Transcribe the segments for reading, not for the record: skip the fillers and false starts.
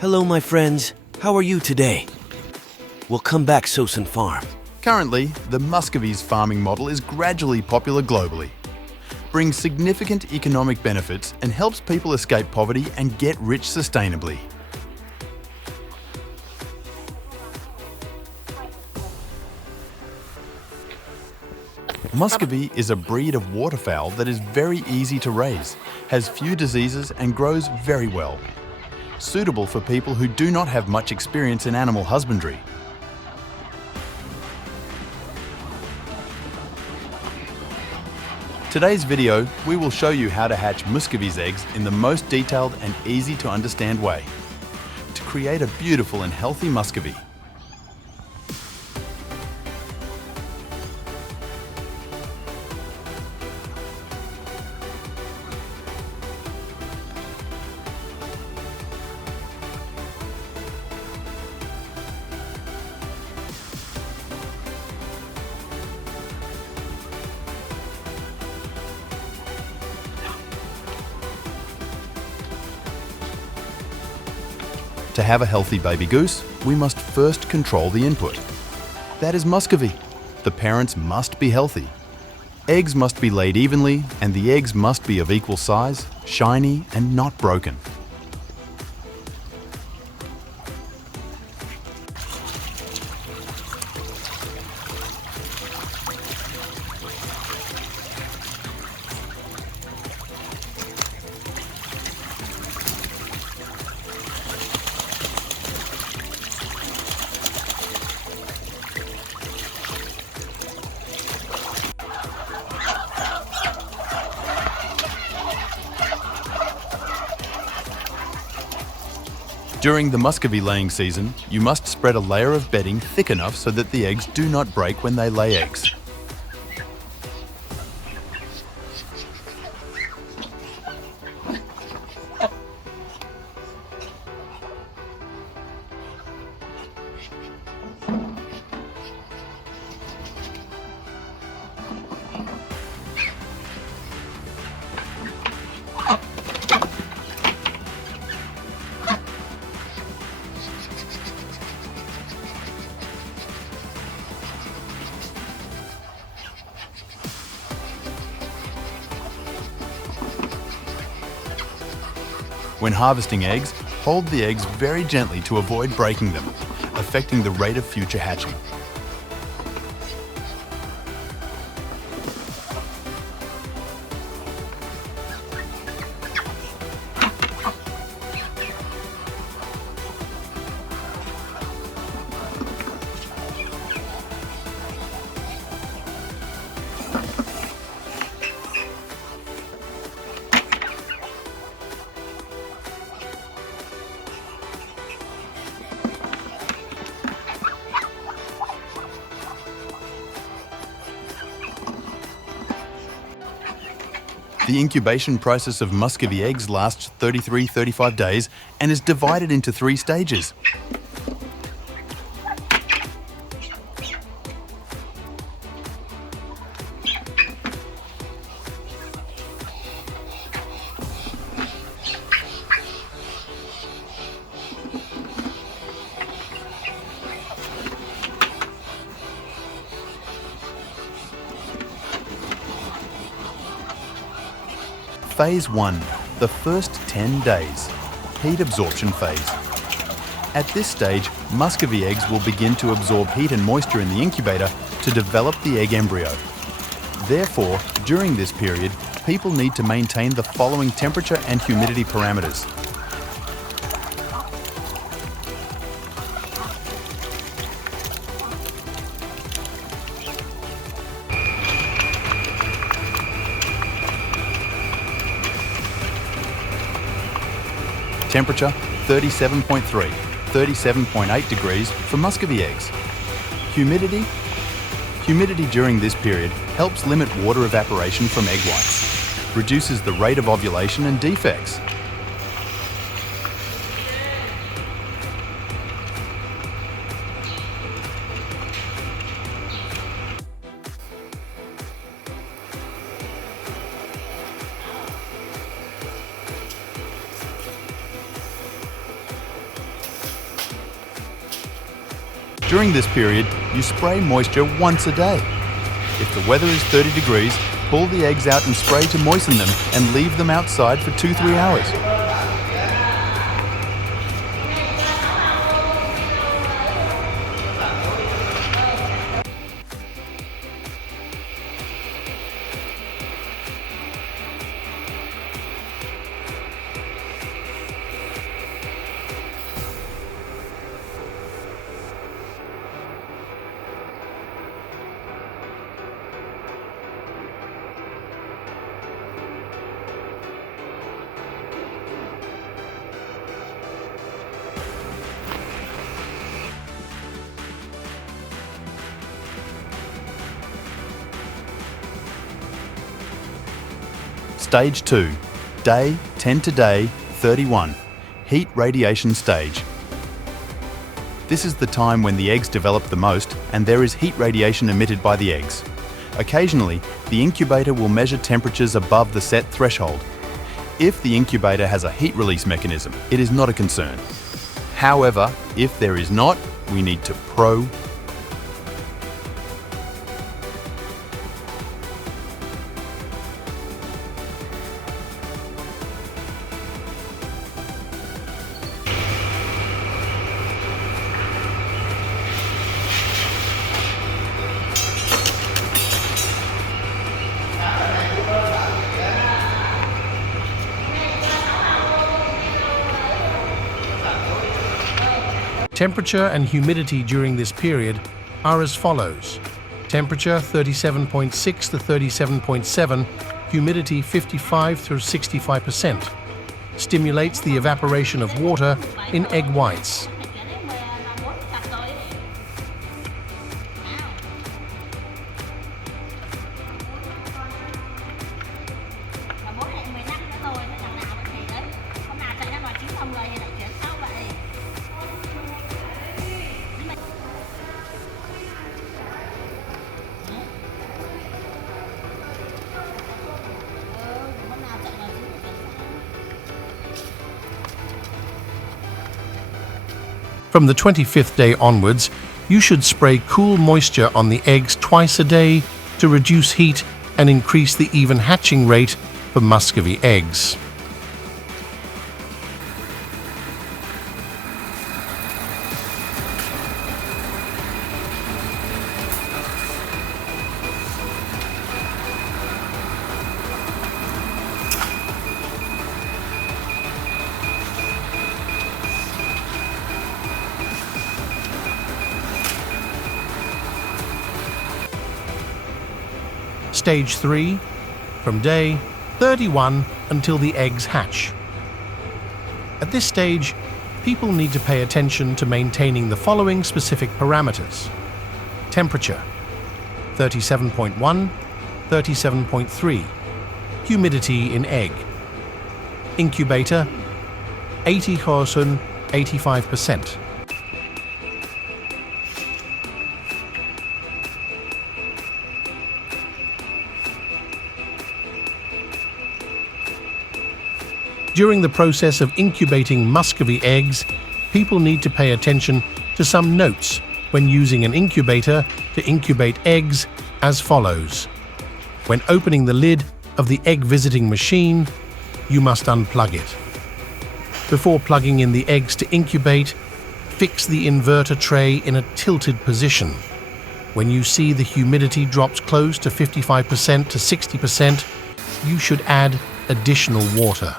Hello, my friends. How are you today? Welcome back, Soson Farm. Currently, the Muscovy's farming model is gradually popular globally, brings significant economic benefits and helps people escape poverty and get rich sustainably. Muscovy is a breed of waterfowl that is very easy to raise, has few diseases and grows very well. Suitable for people who do not have much experience in animal husbandry. Today's video, we will show you how to hatch Muscovy's eggs in the most detailed and easy to understand way to create a beautiful and healthy Muscovy. To have a healthy baby goose, we must first control the input. That is Muscovy. The parents must be healthy. Eggs must be laid evenly, and the eggs must be of equal size, shiny, and not broken. During the Muscovy laying season, you must spread a layer of bedding thick enough so that the eggs do not break when they lay eggs. When harvesting eggs, hold the eggs very gently to avoid breaking them, affecting the rate of future hatching. The incubation process of Muscovy eggs lasts 33-35 days and is divided into 3 stages. Phase 1, the first 10 days, heat absorption phase. At this stage, Muscovy eggs will begin to absorb heat and moisture in the incubator to develop the egg embryo. Therefore, during this period, people need to maintain the following temperature and humidity parameters. Temperature 37.3, 37.8 degrees for Muscovy eggs. Humidity? Humidity during this period helps limit water evaporation from egg whites, reduces the rate of ovulation and defects. During this period, you spray moisture once a day. If the weather is 30 degrees, pull the eggs out and spray to moisten them and leave them outside for 2-3 hours. Stage 2, day 10 to day 31, heat radiation stage. This is the time when the eggs develop the most and there is heat radiation emitted by the eggs. Occasionally, the incubator will measure temperatures above the set threshold. If the incubator has a heat release mechanism, it is not a concern. However, if there is not, we need to probe. Temperature and humidity during this period are as follows. Temperature 37.6 to 37.7, humidity 55 through 65%. Stimulates the evaporation of water in egg whites. From the 25th day onwards, you should spray cool moisture on the eggs twice a day to reduce heat and increase the even hatching rate for Muscovy eggs. Stage 3, from day 31 until the eggs hatch. At this stage, people need to pay attention to maintaining the following specific parameters. Temperature, 37.1, 37.3. Humidity in egg. Incubator, 80 Soson, 85%. During the process of incubating Muscovy eggs, people need to pay attention to some notes when using an incubator to incubate eggs as follows. When opening the lid of the egg visiting machine, you must unplug it. Before plugging in the eggs to incubate, fix the inverter tray in a tilted position. When you see the humidity drops close to 55% to 60%, you should add additional water.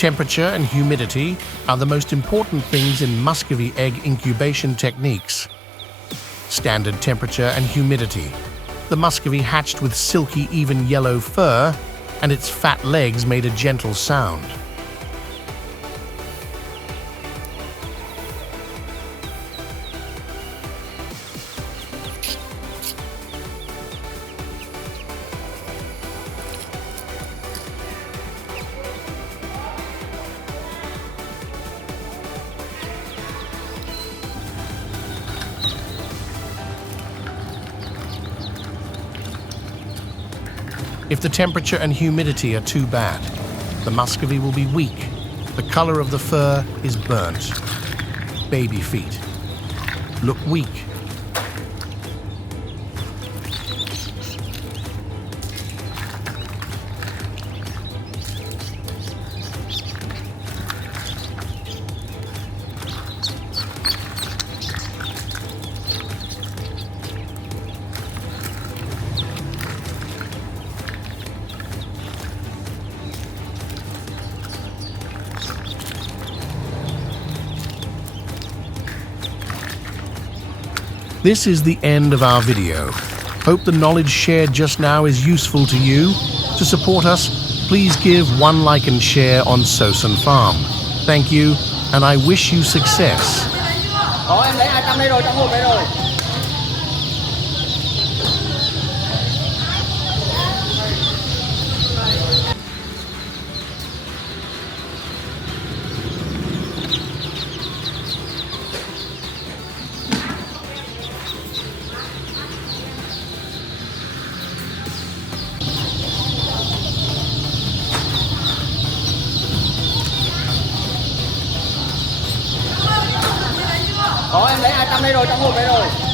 Temperature and humidity are the most important things in Muscovy egg incubation techniques. Standard temperature and humidity The Muscovy hatched with silky, even yellow fur, and its fat legs made a gentle sound. If the temperature and humidity are too bad, the Muscovy will be weak. The color of the fur is burnt. Baby feet look weak. This is the end of our video. Hope the knowledge shared just now is useful to you. To support us, please give one like and share on Soson Farm. Thank you, and I wish you success. Em lấy 200 đây rồi, trong hộp đây rồi. Em lấy 200 đây rồi, trong hộp đây rồi.